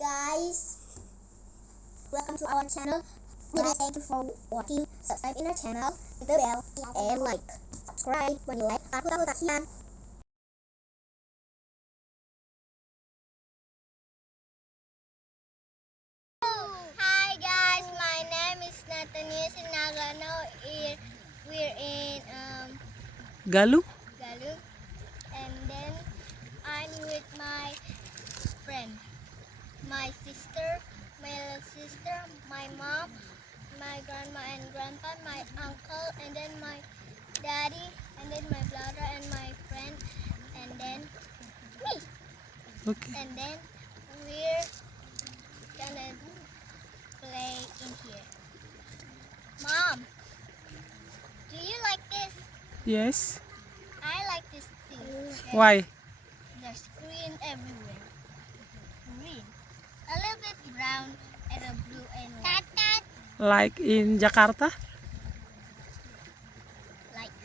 guys, welcome to our channel. Guys, thank you for watching. Subscribe in our channel, hit the bell, and like. Subscribe when you like. Aku tahu tak siang. Hi guys, my name is Nathaniel Sinagano. We're in Galuh? Galuh, and then I'm with my friend, my sister, my little sister, my mom, my grandma and grandpa, my uncle, and then my daddy, and then my brother and my friend, and then me. Okay. And then we're gonna play in here. Mom, do you like this? Yes. I like this too. Why? There's green everywhere. Green. A little bit brown and a blue and white. Like in Jakarta? Like.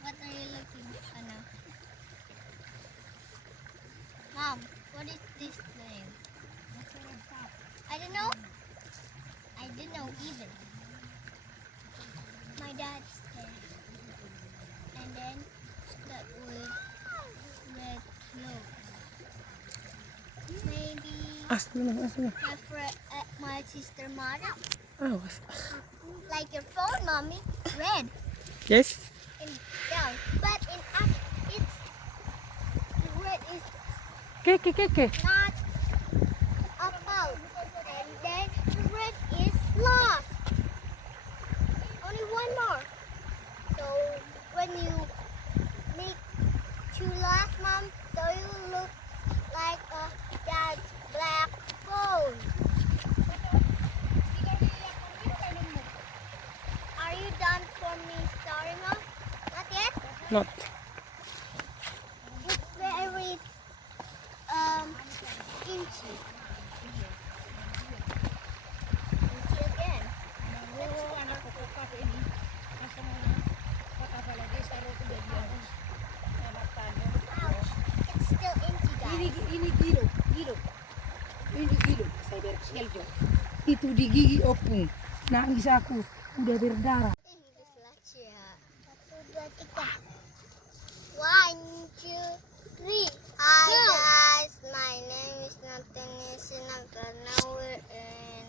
What are you looking at now? Mom, what is this thing? I don't know. I don't know even. My dad's there. And then that with red clothes. Maybe my friend, my sister Mara. Oh, Like your phone, mommy. Red yes. and down. But in up, it's red is Okay. not about. And then red is lost. Only one more. So when you make two lost, mom, so you look like a dad's black phone. Are you done for me story, mom? Not yet. Not. It's very inchy. Inchy again. Ouch. It's still inchy, guys. Ini gilo. Saya bersih jo. Itu di gigi opung. Nangis aku, udah berdarah. Just let's ya. 1, 2, 3. 1, 2, 3. Hi guys, my name is Nathaniel Sinagana. We're in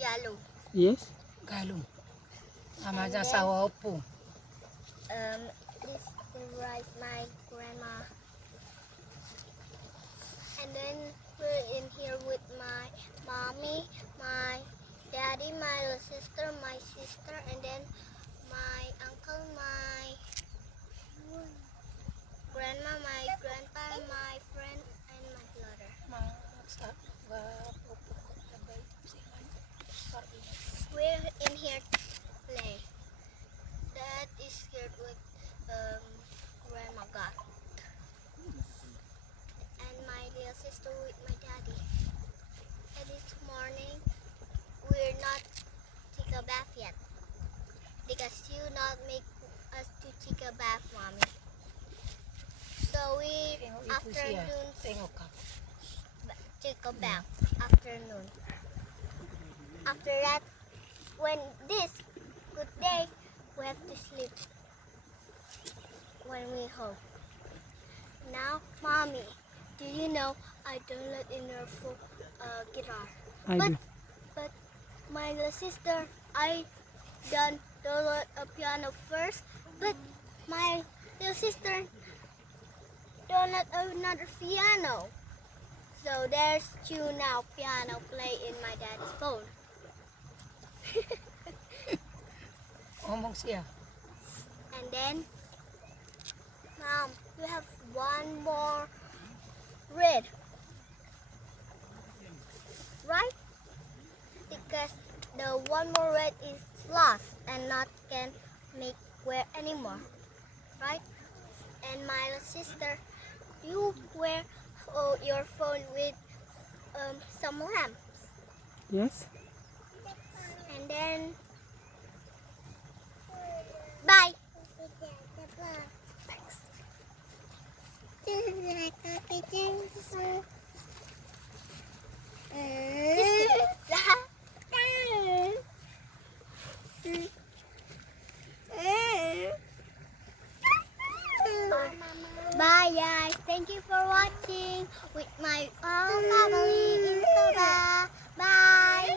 Galuh. Yes. Galuh. Namanya sawah opung. This is my grandma. And then we're in here with my mommy, my daddy, my little sister, and then my uncle, my grandma, my grandpa, my friend, and my brother. We're in here to play. Dad is scared with grandma got. And my little sister with my daddy. And this morning, we're not take a bath yet. Because you not make us to take a bath, mommy. So we afternoon Tengok kak. take a bath afternoon. After that, when this good day, we have to sleep when we home. Now, mommy, do you know I download in her full guitar? I do. But my little sister, I done download a piano first, but my little sister download another piano. So there's two now piano play in my daddy's phone. Ngomong siya. And then, Mom, you have one more red, right? Because the one more red is lost and not can make wear anymore, right? And my little sister, you wear your phone with some lamps. Yes. And then, bye. Thanks. Bye guys, thank you for watching with my family in Toba. Bye.